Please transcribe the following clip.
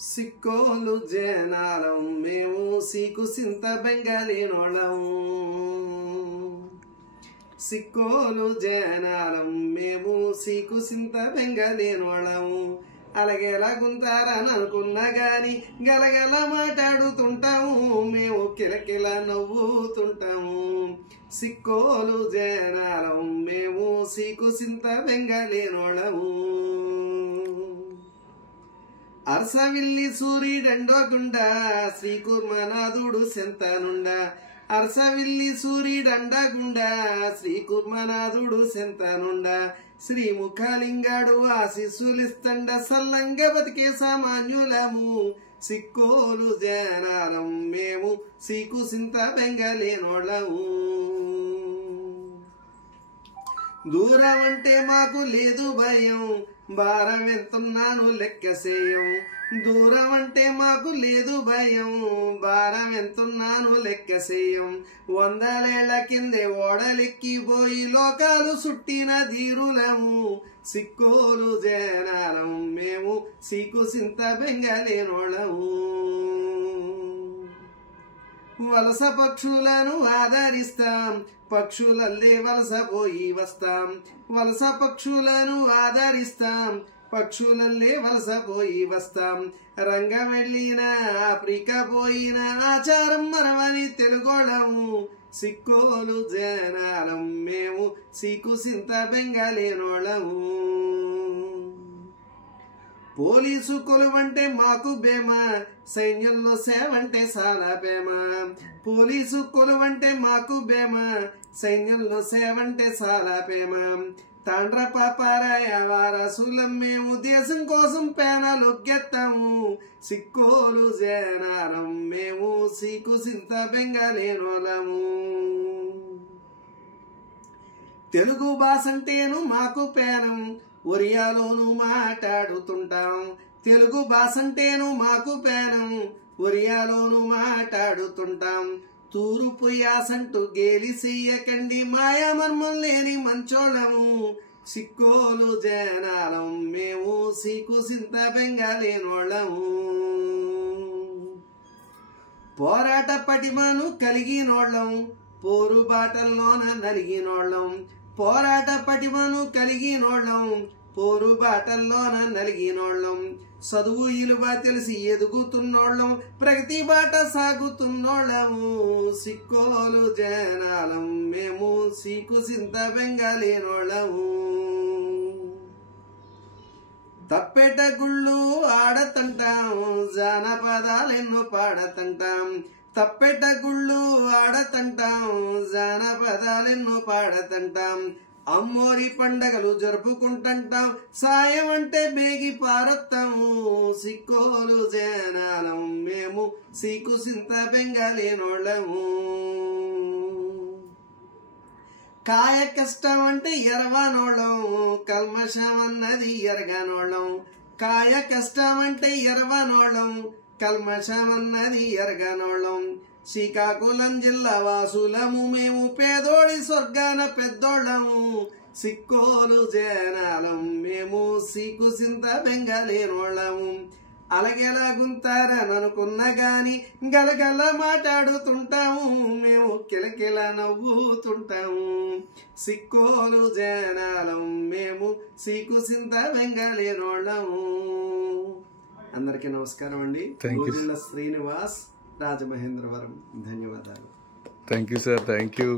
సిక్కోలు జనాలం మేము సీకు సింత బెంగలేనోళం. సిక్కోలు జనాలం మేము సీకు సింత బెంగలేనోళం. అలాగేలాగుంటారని అనుకున్నా గాని గలగల మాట్లాడుతుంటాము, మేము కిలకిల నవ్వుతుంటాము. సిక్కోలు జనాలం మేము సీకు సింత బెంగలేనోళము. అరసవిల్లి సూర్యుడండోగుండ శ్రీకుర్మనాథుడు సెంతనుండ. అరసవిల్లి సూర్యుడండగుండ శ్రీకుర్మనాథుడు సెంతనుండ. శ్రీముఖలింగాడు ఆశీస్సులిస్తండ సల్లంగ బతికే సామాన్యులము. సిక్కోలు జనాలం మేము సీకు సింత బెంగలేనోళ్ళము. దూరం అంటే మాకు లేదు భయం, భారం ఎంతున్నాను లెక్కసేయం. దూరం అంటే మాకు లేదు భయం, భారం ఎంతున్నాను లెక్కసేయం. 100 ఏళ్ల కిందే ఓడలెక్కిపోయి లోకాలు చుట్టిన ధీరులము. సిక్కోలు జనాలం మేము సీకు సింత బెంగలేనోళము. వలస పక్షులను ఆదరిస్తాం, పక్షులల్లే వలస పోయి వస్తాం. వలస పక్షులను ఆదరిస్తాం, పక్షులల్లే వలస పోయి వస్తాం. రంగం వెళ్ళిన ఆఫ్రికా పోయిన ఆచారం మరవని తెలుగోళము. సిక్కోలు జనాలం మేము సీకు సింత బెంగలేనోళము. పోలీసు కొలువంటే మాకు బేమ, సైన్యంలో సేవంటే చాలా బేమ. పోలీసు కొలువంటే మాకు బేమ, సైన్యంలో సేవంటే చాలా బేమ. తాండ్ర పాపారాయ వారసులం మేము దేశం కోసం పేనలొగ్గెత్తాము. సిక్కోలు జనాలం మేము సీకు సింత బెంగలేనోళము. తెలుగు భాషంటేను మాకు పేనం, ఒరియాలోను మాట్లాడుతుంటాం. తెలుగు భాషంటేను మాకు పేనం, ఒరియాలోను మాట్లాడుతుంటాం. తూర్పు యాసంటూ గేలి చెయ్యకండి, మాయామర్మం లేని మంచోళము. సిక్కోలు జనాలం మేము సీకు సింత బెంగలేనోళము. పోరాట పటిమను కలిగినోళ్ళం, పోరు బాటల్లోన నలిగినోళ్ళం. పోరాట పటిమను కలిగినోళ్ళం, పోరు బాటల్లోన నలిగినోళ్ళం. చదువు ఇలువ తెలిసి ఎదుగుతున్నోళ్ళం, ప్రగతి బాట సాగుతున్నోళ్ళము. సిక్కోలు జనాలం మేము సీకు సింత బెంగలేనోళ్ళము. తప్పెట గుళ్ళు ఆడతంటాం, జానపదాలెన్నో పాడతంటాం. తప్పెట గుళ్ళు ఆడతంటాం, జానపదాలెన్నో పాడతంటాం. అమ్మోరి పండగలు జరుపుకుంటుంటాం, సాయం అంటే బేగి పారొత్తాము. సిక్కోలు జనాలం మేము సీకు సింత బెంగలేనోళ్ళము. కాయ కష్టం అంటే ఎరవనోళ్ళం, కల్మషం అన్నది ఎరగనోళ్ళం. కాయ కష్టం అంటే ఎరవనోళ్ళం, కల్మషం అన్నది ఎరగనోళ్ళం. శ్రీకాకుళం జిల్లా వాసులము మేము పేదోడి స్వర్గాన పెద్దోళ్ళము. సిక్కోలు జనాలం మేము సీకు సింత బెంగలేనోళ్ళము. అలాగేలాగుంటారని అనుకున్నా గాని గలగల మాట్లాడుతుంటాము, మేము కిలకిల నవ్వుతుంటాము. సిక్కోలు జనాలం మేము సీకు సింత బెంగలేనోళ్ళము. అందరికీ నమస్కారం అండి. శ్రీనివాస్, రాజమహేంద్రవరం. ధన్యవాదాలు. Thank you sir. Thank you.